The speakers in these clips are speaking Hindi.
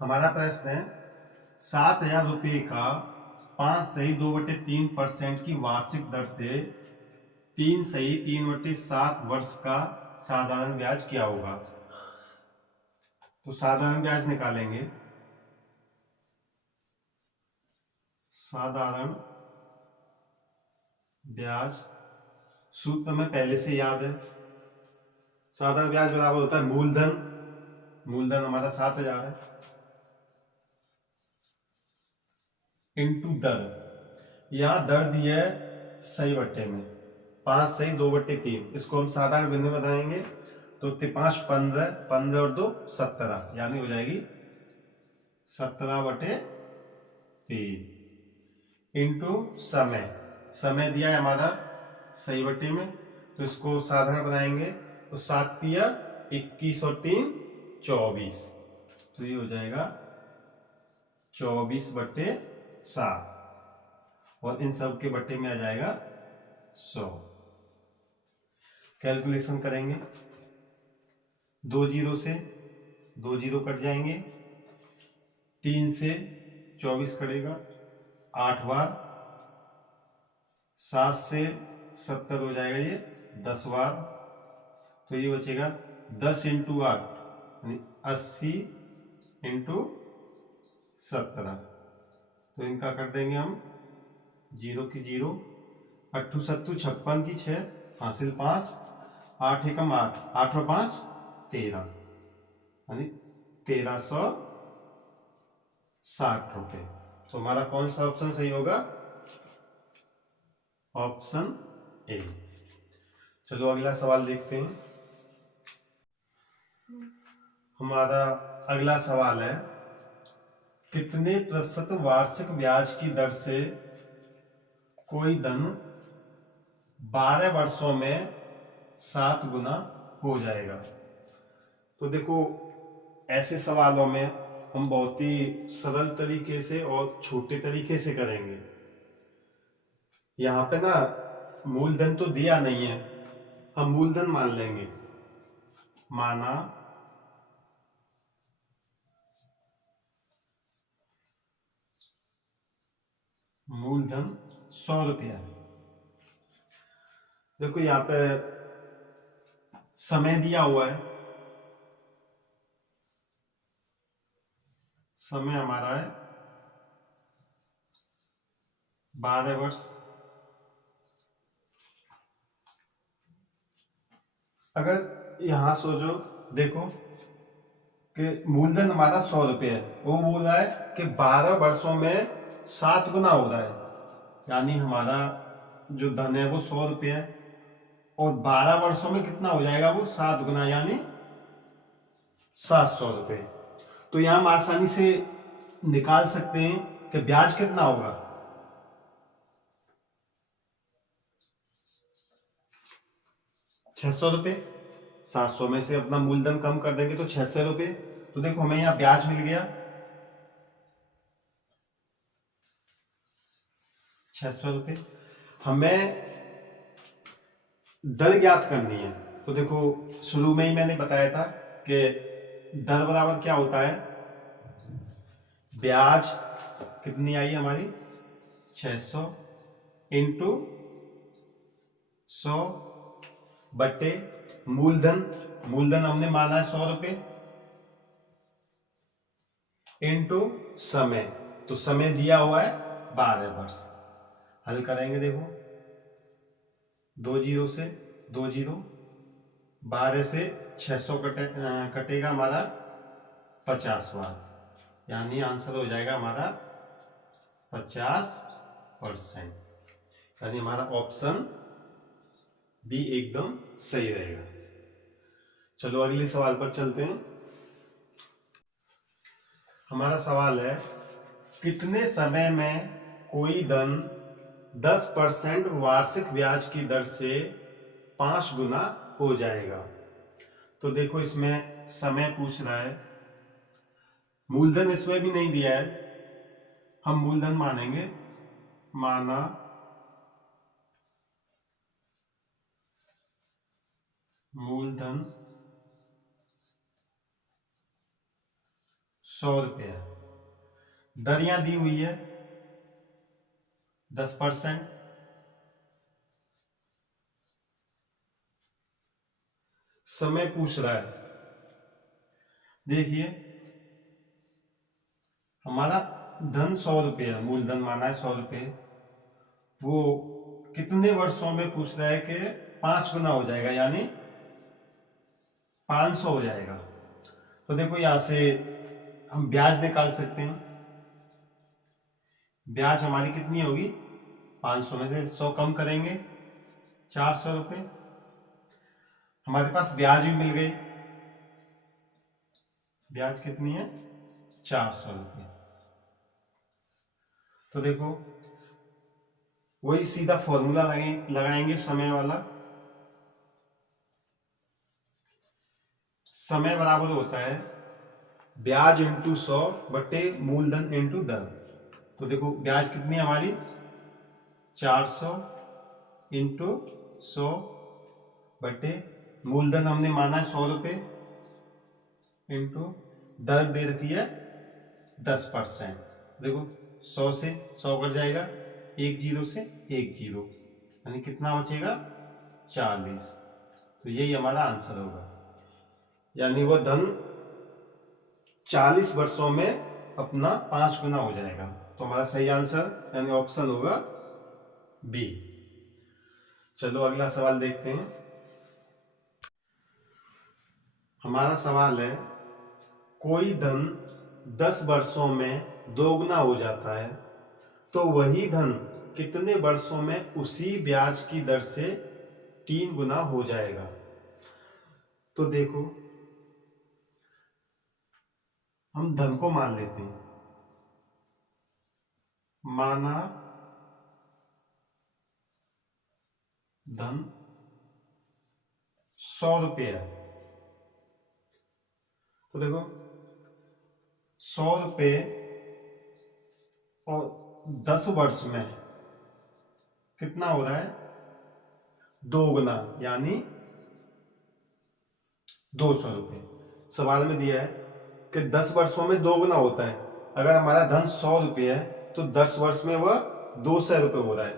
हमारा प्रश्न है 7,000 रुपये का 5 सही 2/3% की वार्षिक दर से 3 सही 3/7 वर्ष का साधारण ब्याज क्या होगा। तो साधारण ब्याज निकालेंगे। साधारण ब्याज सूत्र में पहले से याद है। साधारण ब्याज बराबर होता है मूलधन। मूलधन हमारा 7,000 है इंटू दर। यहां दर दी है सही बट्टे में 5 सही 2/3। इसको हम साधारण भिन्न बनाएंगे तो 5 15, 15 और 2 17, यानी हो जाएगी 17/3 इंटू समय। समय दिया है हमारा सही बट्टे में, तो इसको साधारण बनाएंगे तो 7 × 21 और 3 24। तो ये हो जाएगा 24/7 और इन सब के बट्टे में आ जाएगा 100। कैलकुलेशन करेंगे। 2 जीरो से 2 जीरो कट जाएंगे। 3 से 24 कटेगा 8 बार। 7 से 70 हो जाएगा ये 10 बार। तो ये बचेगा 10 × 8 यानी 80 × 17। तो इनका कर देंगे हम 0 की 0। 8 7 56 की 6 हासिल 5। 8 एकम 8, 8 और 5 13, यानी 1,360 रुपये। तो हमारा कौन सा ऑप्शन सही होगा? Option A. चलो अगला सवाल देखते हैं। हमारा अगला सवाल है कितने प्रतिशत वार्षिक ब्याज की दर से कोई धन 12 वर्षों में 7 गुना हो जाएगा। तो देखो ऐसे सवालों में हम बहुत ही सरल तरीके से और छोटे तरीके से करेंगे। यहाँ पे ना मूलधन तो दिया नहीं है, हम मूलधन मान लेंगे। माना मूलधन 100 रुपया है। देखो यहाँ पे समय दिया हुआ है। समय हमारा है 12 वर्ष। अगर यहां सोचो, देखो कि मूलधन हमारा 100 रुपये है, वो बोल रहा है कि 12 वर्षों में 7 गुना हो रहा है, यानी हमारा जो धन है वो 100 रुपये है और 12 वर्षों में कितना हो जाएगा वो 7 गुना, यानी 700 रुपये। तो यहां हम आसानी से निकाल सकते हैं कि ब्याज कितना होगा। 600 रुपये। 700 में से अपना मूलधन कम कर देंगे तो 600 रुपये। तो देखो हमें यहां ब्याज मिल गया 600 रुपये। हमें दर ज्ञात करनी है। तो देखो शुरू में ही मैंने बताया था कि दर बराबर क्या होता है, ब्याज कितनी आई हमारी 600 इंटू 100 बटे मूलधन। मूलधन हमने माना है 100 रुपये इंटू समय। तो समय दिया हुआ है 12 वर्ष। हल करेंगे। देखो 2 जीरो से 2 जीरो, 12 से 600 कटेगा हमारा 50 बार, यानी आंसर हो जाएगा हमारा 50%। यानी हमारा ऑप्शन बी एकदम सही रहेगा। चलो अगले सवाल पर चलते हैं। हमारा सवाल है कितने समय में कोई धन 10% वार्षिक ब्याज की दर से 5 गुना हो जाएगा। तो देखो इसमें समय पूछ रहा है, मूलधन इसमें भी नहीं दिया है, हम मूलधन मानेंगे। माना मूलधन 100 रुपया। दर यहां दी हुई है 10%। समय पूछ रहा है, देखिए हमारा धन 100 रुपया, मूलधन माना है 100 रुपये, वो कितने वर्षों में पूछ रहा है कि 5 गुना हो जाएगा, यानी 500 हो जाएगा। तो देखो यहां से हम ब्याज निकाल सकते हैं। ब्याज हमारी कितनी होगी, 500 में से 100 कम करेंगे 400 रुपये, हमारे पास ब्याज भी मिल गई। ब्याज कितनी है, 400 रुपये। तो देखो वही सीधा फॉर्मूला लगाएंगे समय वाला। समय बराबर होता है ब्याज इंटू 100 बटे मूलधन इंटू दर। तो देखो ब्याज कितनी है हमारी, 400 इंटू 100 बटे मूलधन हमने माना है 100 रुपये इंटू दर दे रखी है 10%। देखो 100 से 100 कट जाएगा, एक जीरो से एक जीरो, यानी कितना बचेगा, 40। तो यही हमारा आंसर होगा, यानी वह धन 40 वर्षों में अपना 5 गुना हो जाएगा। तो हमारा सही आंसर यानी ऑप्शन होगा बी। चलो अगला सवाल देखते हैं। हमारा सवाल है, कोई धन 10 वर्षों में 2 गुना हो जाता है, तो वही धन कितने वर्षों में उसी ब्याज की दर से 3 गुना हो जाएगा। तो देखो हम धन को मान लेते हैं, माना धन 100 रुपये है। तो देखो 100 रुपये और 10 वर्ष में कितना हो रहा है, 2 गुना, यानी 200 रुपये। सवाल में दिया है कि 10 वर्षों में 2 गुना होता है। अगर हमारा धन 100 रुपये है तो 10 वर्ष में वह 200 रुपये हो रहा है,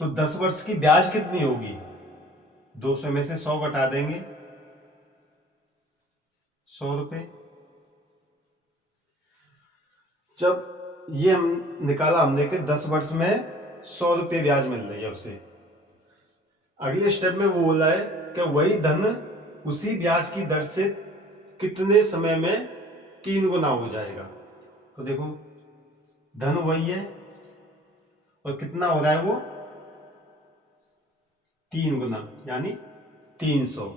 तो 10 वर्ष की ब्याज कितनी होगी, 200 में से 100 घटा देंगे, 100 रुपये। जब ये हम निकाला हमने कि 10 वर्ष में 100 रुपये ब्याज मिल रही है उसे, अगले स्टेप में वो बोला है कि वही धन उसी ब्याज की दर से कितने समय में 3 गुना हो जाएगा। तो देखो धन वही है और कितना हो रहा है वो, 3 गुना, यानी 300।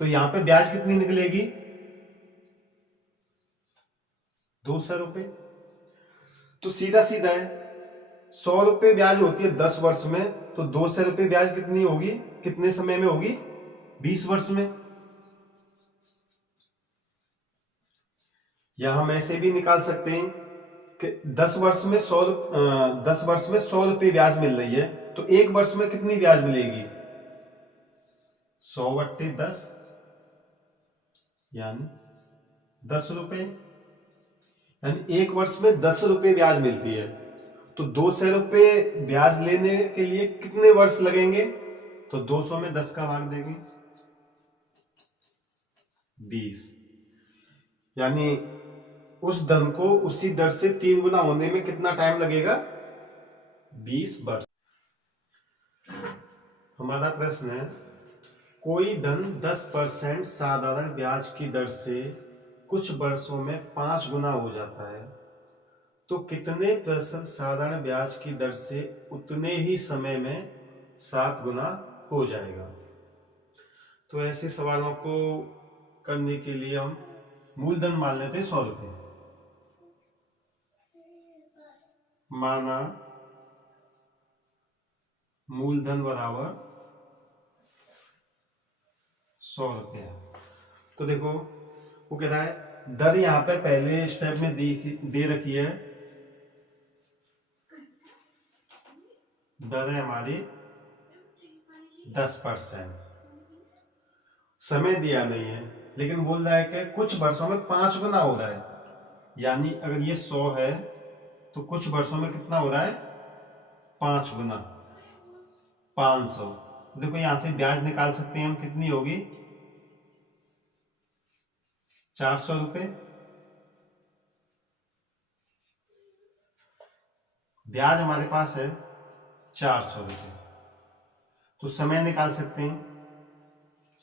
तो यहां पे ब्याज कितनी निकलेगी, 200 रुपये। तो सीधा सीधा है, 100 रुपये ब्याज होती है 10 वर्ष में, तो 200 रुपये ब्याज कितनी होगी, कितने समय में होगी, 20 वर्ष में। या हम ऐसे भी निकाल सकते हैं कि 10 वर्ष में 100 रुपये ब्याज मिल रही है, तो एक वर्ष में कितनी ब्याज मिलेगी, 100 बट्टे 10, यानी 10 रुपये, यानी एक वर्ष में 10 रुपये ब्याज मिलती है। तो 200 रुपये ब्याज लेने के लिए कितने वर्ष लगेंगे, तो 200 में 10 का भाग देंगे, 20, यानी उस धन को उसी दर से 3 गुना होने में कितना टाइम लगेगा, 20 वर्ष। हमारा प्रश्न है, कोई धन 10% साधारण ब्याज की दर से कुछ वर्षों में 5 गुना हो जाता है, तो कितने प्रतिशत साधारण ब्याज की दर से उतने ही समय में 7 गुना हो जाएगा। तो ऐसे सवालों को करने के लिए हम मूलधन मान लेते हैं 100 रुपये। माना मूलधन बराबर 100 रुपया। तो देखो वो कह रहा है दर यहां पे पहले स्टेप में दे रखी है, दर है हमारी 10%। समय दिया नहीं है, लेकिन बोल रहा है कि कुछ वर्षों में 5 गुना हो रहा है, यानी अगर ये 100 है तो कुछ वर्षों में कितना हो रहा है, 5 गुना 500। देखो यहां से ब्याज निकाल सकते हैं हम, कितनी होगी, 400 रुपये। ब्याज हमारे पास है 400 रुपये। तो समय निकाल सकते हैं।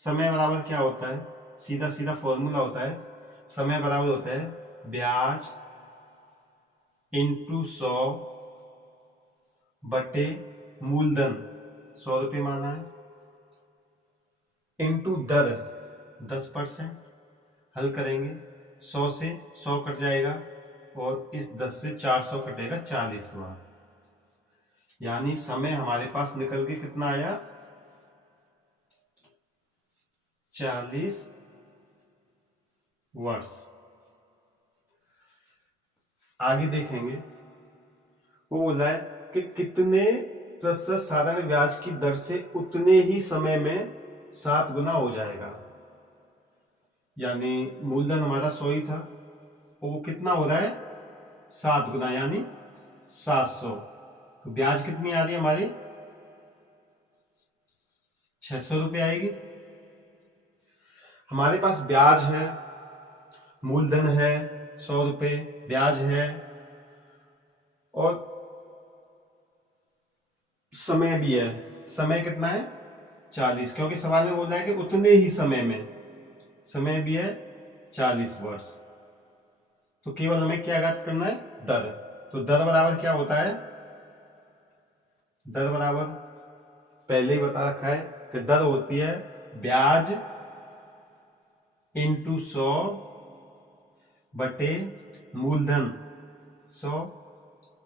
समय बराबर क्या होता है, सीधा सीधा फॉर्मूला होता है, समय बराबर होता है ब्याज इंटू 100 बटे मूलधन, 100 रुपये माना है, इंटू दर 10%। हल करेंगे, 100 से 100 कट जाएगा और इस 10 से 400 कटेगा 40वां। यानी समय हमारे पास निकल के कितना आया, 40 वर्ष। आगे देखेंगे, वो बोला है कि कितने प्रतिशत साधारण ब्याज की दर से उतने ही समय में 7 गुना हो जाएगा। यानी मूलधन हमारा 100 ही था, वो कितना हो रहा है, 7 गुना यानी 700। तो ब्याज कितनी आ रही है हमारी, 600 रुपये आएगी। हमारे पास ब्याज है, मूलधन है 100 रुपये, ब्याज है और समय भी है। समय कितना है, 40, क्योंकि सवाल में बोल रहा है कि उतने ही समय में, समय भी है 40 वर्ष। तो केवल हमें क्या ज्ञात करना है, दर। तो दर बराबर क्या होता है, दर बराबर पहले ही बता रखा है कि दर होती है ब्याज इंटू 100 बटे मूलधन 100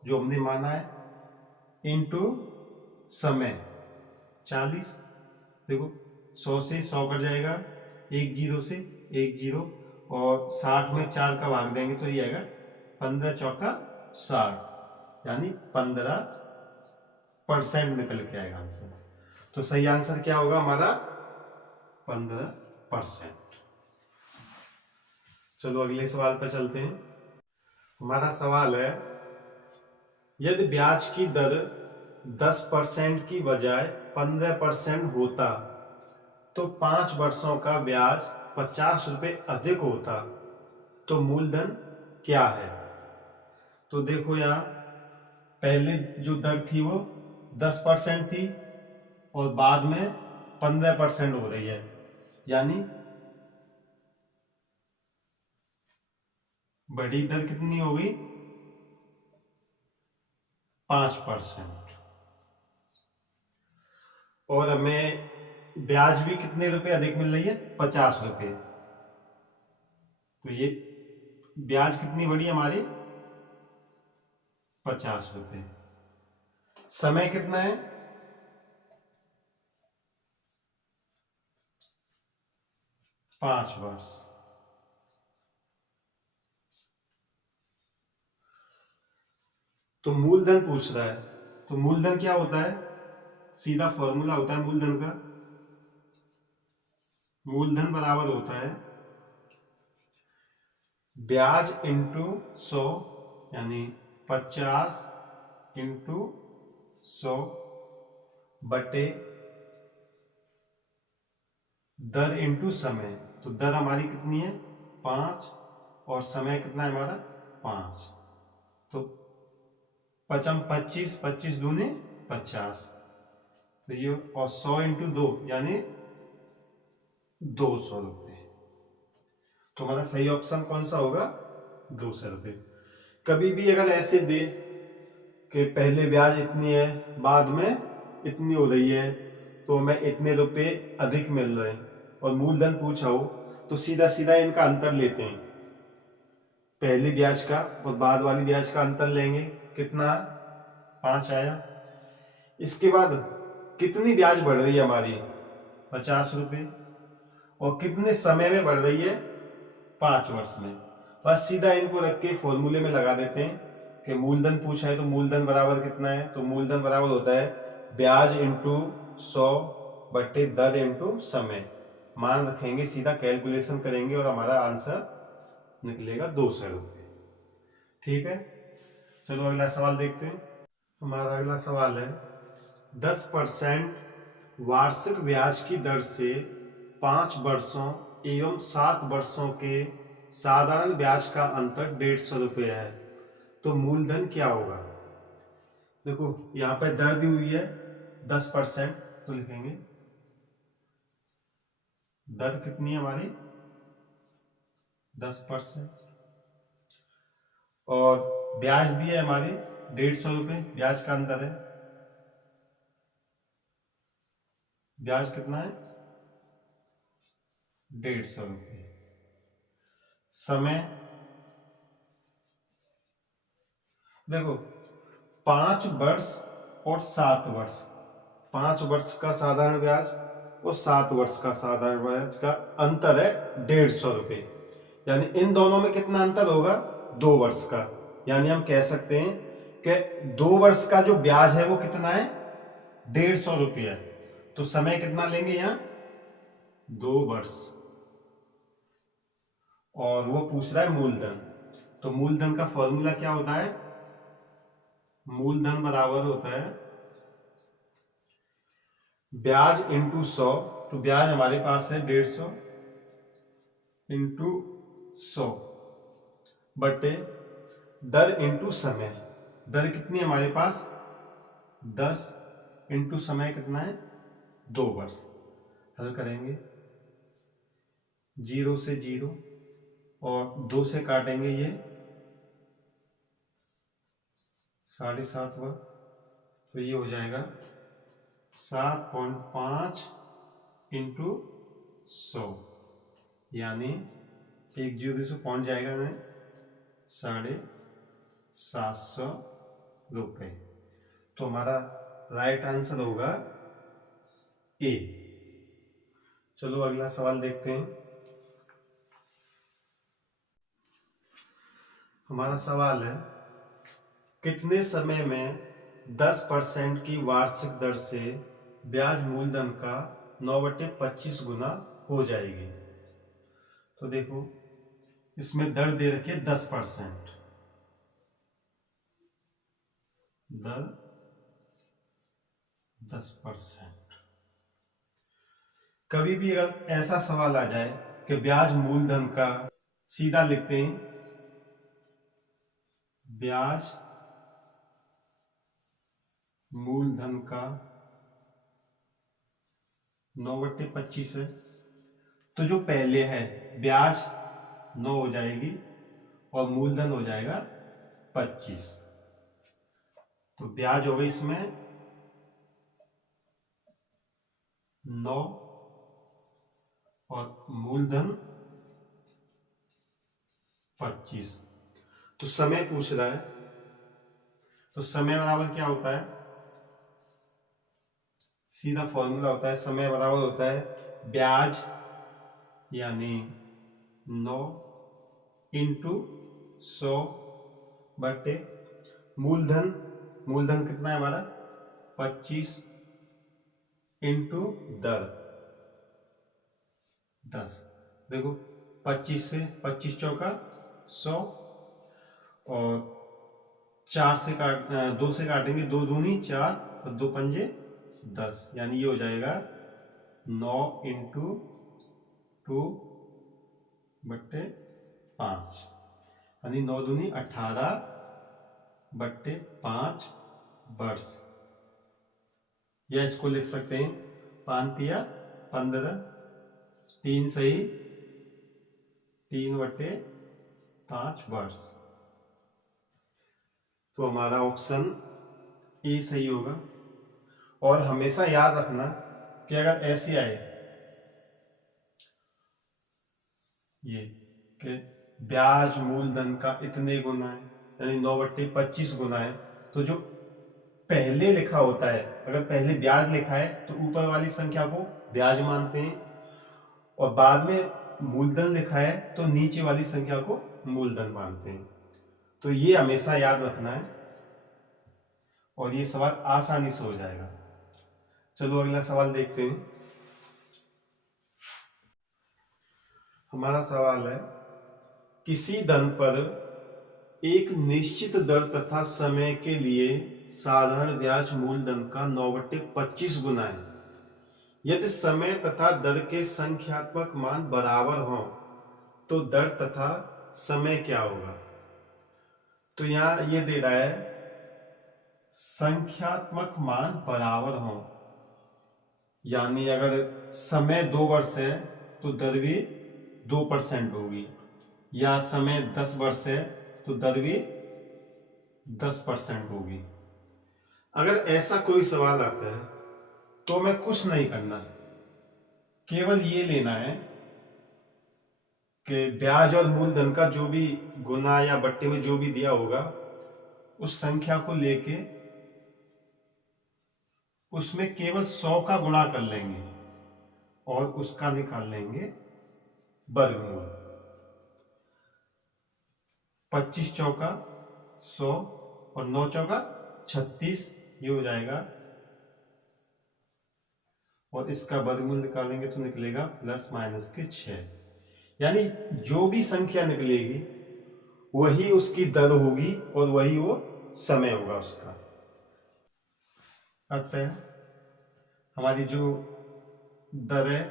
जो हमने माना है, इंटू समय 40। देखो 100 से 100 कट जाएगा, एक जीरो से एक जीरो, और 60 में 4 का भाग देंगे तो ये आएगा 15 चौका 60, यानी 15% निकल के आएगा आंसर। तो सही आंसर क्या होगा हमारा, 15%। चलो अगले सवाल पर चलते हैं। हमारा सवाल है, यदि ब्याज की दर 10% की बजाय 15% होता तो 5 वर्षों का ब्याज 50 रुपये अधिक होता, तो मूलधन क्या है। तो देखो यहां पहले जो दर थी वो 10% थी और बाद में 15% हो रही है, यानी बड़ी दर कितनी होगी, 5%। और हमें ब्याज भी कितने रुपए अधिक मिल रही है, 50 रुपये। तो ये ब्याज कितनी बढ़ी हमारी, 50 रुपये। समय कितना है, 5 वर्ष। तो मूलधन पूछ रहा है, तो मूलधन क्या होता है, सीधा फॉर्मूला होता है मूलधन का। मूलधन बराबर होता है ब्याज इंटू 100, यानी 50 इंटू 100 बटे दर इंटू समय। तो दर हमारी कितनी है, 5, और समय कितना है हमारा, 5। तो 5 25, 25 दूनी 50, तो ये, और 100 इंटू 2 यानी 200 रुपये। तो हमारा सही ऑप्शन कौन सा होगा, 200 रुपये। कभी भी अगर ऐसे दे कि पहले ब्याज इतनी है बाद में इतनी हो रही है तो हमें इतने रुपए अधिक मिल रहे हैं, और मूलधन पूछा हो तो सीधा सीधा इनका अंतर लेते हैं, पहले ब्याज का और बाद वाली ब्याज का अंतर लेंगे, कितना 5 आया। इसके बाद कितनी ब्याज बढ़ रही है हमारी, 50 रुपये, और कितने समय में बढ़ रही है, 5 वर्ष में। बस सीधा इनको रख के फॉर्मूले में लगा देते हैं कि मूलधन पूछा है तो मूलधन बराबर कितना है, तो मूलधन बराबर होता है ब्याज इंटू 100 बट्टे दर इंटू समय। मान रखेंगे, सीधा कैलकुलेशन करेंगे और हमारा आंसर निकलेगा 200 रुपये। ठीक है, चलो अगला सवाल देखते हैं। हमारा अगला सवाल है 10% वार्षिक ब्याज की दर से 5 वर्षों एवं 7 वर्षों के साधारण ब्याज का अंतर 150 रुपये है, तो मूलधन क्या होगा। देखो यहाँ पे दर दी हुई है 10%, तो लिखेंगे दर कितनी है हमारी 10%, और ब्याज दी है हमारी 150 रुपये, ब्याज का अंतर है, ब्याज कितना है 150 रुपये। समय देखो 5 वर्ष और 7 वर्ष, 5 वर्ष का साधारण ब्याज और 7 वर्ष का साधारण ब्याज का अंतर है 150 रुपये, यानी इन दोनों में कितना अंतर होगा 2 वर्ष का। यानी हम कह सकते हैं कि 2 वर्ष का जो ब्याज है वो कितना है 150 रुपये है। तो समय कितना लेंगे यहाँ 2 वर्ष, और वो पूछ रहा है मूलधन। तो मूलधन का फॉर्मूला क्या होता है, मूलधन बराबर होता है ब्याज इंटू 100। तो ब्याज हमारे पास है 150 इंटू 100 बटे दर इंटू समय। दर कितनी है हमारे पास 10 इंटू समय कितना है 2 वर्ष। हल करेंगे 0 से 0 और 2 से काटेंगे ये 7.5 तो ये हो जाएगा 7.5 इंटू 100, यानी 1 0 से पहुंच जाएगा मैं 750 रुपये। तो हमारा राइट आंसर होगा ए। चलो अगला सवाल देखते हैं। हमारा सवाल है कितने समय में 10% की वार्षिक दर से ब्याज मूलधन का 9/25 गुना हो जाएगी। तो देखो इसमें दर दे रखी है 10%, दर 10%। कभी भी अगर ऐसा सवाल आ जाए कि ब्याज मूलधन का, सीधा लिखते हैं ब्याज मूलधन का 9/25 है, तो जो पहले है ब्याज 9 हो जाएगी और मूलधन हो जाएगा 25। तो ब्याज होगा इसमें 9 और मूलधन 25। तो समय पूछ रहा है, तो समय बराबर क्या होता है, सीधा फॉर्मूला होता है समय बराबर होता है ब्याज यानी 9 इंटू 100 बटे मूलधन, मूलधन कितना है हमारा 25 इंटू दर 10। देखो 25 से 25 चौका 100 और 4 से 2 से काटेंगे 2 दूनी 4 और 2 पंजे 10, यानी ये हो जाएगा 9 इंटू 2 बट्टे 5, यानी 9 दूनी 18 बट्टे 5 वर्ष। या इसको लिख सकते हैं 5 तिया 15, 3 सही 3/5 वर्ष। तो हमारा ऑप्शन ए सही होगा। और हमेशा याद रखना कि अगर ऐसे आए ये कि ब्याज मूलधन का इतने गुना है, यानी 9/25 गुना है, तो जो पहले लिखा होता है, अगर पहले ब्याज लिखा है तो ऊपर वाली संख्या को ब्याज मानते हैं, और बाद में मूलधन लिखा है तो नीचे वाली संख्या को मूलधन मानते हैं। तो ये हमेशा याद रखना है और ये सवाल आसानी से हो जाएगा। चलो अगला सवाल देखते हैं। हमारा सवाल है किसी धन पर एक निश्चित दर तथा समय के लिए साधारण ब्याज मूलधन का 9/25 गुना है। यदि समय तथा दर के संख्यात्मक मान बराबर हों तो दर तथा समय क्या होगा। तो यहां ये दे रहा है संख्यात्मक मान बराबर हों, यानी अगर समय 2 वर्ष है तो दर भी 2% होगी, या समय 10 वर्ष है तो दर भी 10% होगी। अगर ऐसा कोई सवाल आता है तो मैं कुछ नहीं करना, केवल ये लेना है कि ब्याज और मूलधन का जो भी गुना या बट्टे में जो भी दिया होगा उस संख्या को लेके उसमें केवल 100 का गुणा कर लेंगे और उसका निकाल लेंगे वर्गमूल। 25 चौका 100 और 9 चौका 36, ये हो जाएगा, और इसका वर्गमूल निकालेंगे तो निकलेगा प्लस माइनस के 6। यानी जो भी संख्या निकलेगी वही उसकी दर होगी और वही वो समय होगा उसका। अतः हमारी जो दर है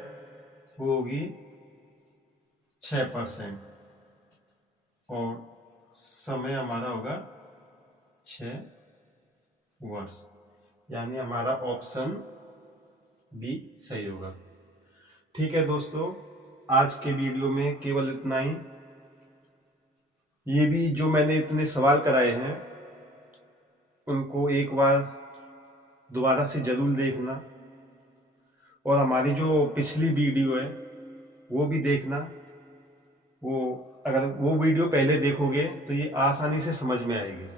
वो होगी 6% और समय हमारा होगा 6 वर्ष, यानी हमारा ऑप्शन बी सही होगा। ठीक है दोस्तों, आज के वीडियो में केवल इतना ही। ये भी जो मैंने इतने सवाल कराए हैं उनको एक बार दोबारा से जरूर देखना, और हमारी जो पिछली वीडियो है वो भी देखना। वो अगर वो वीडियो पहले देखोगे तो ये आसानी से समझ में आएगी।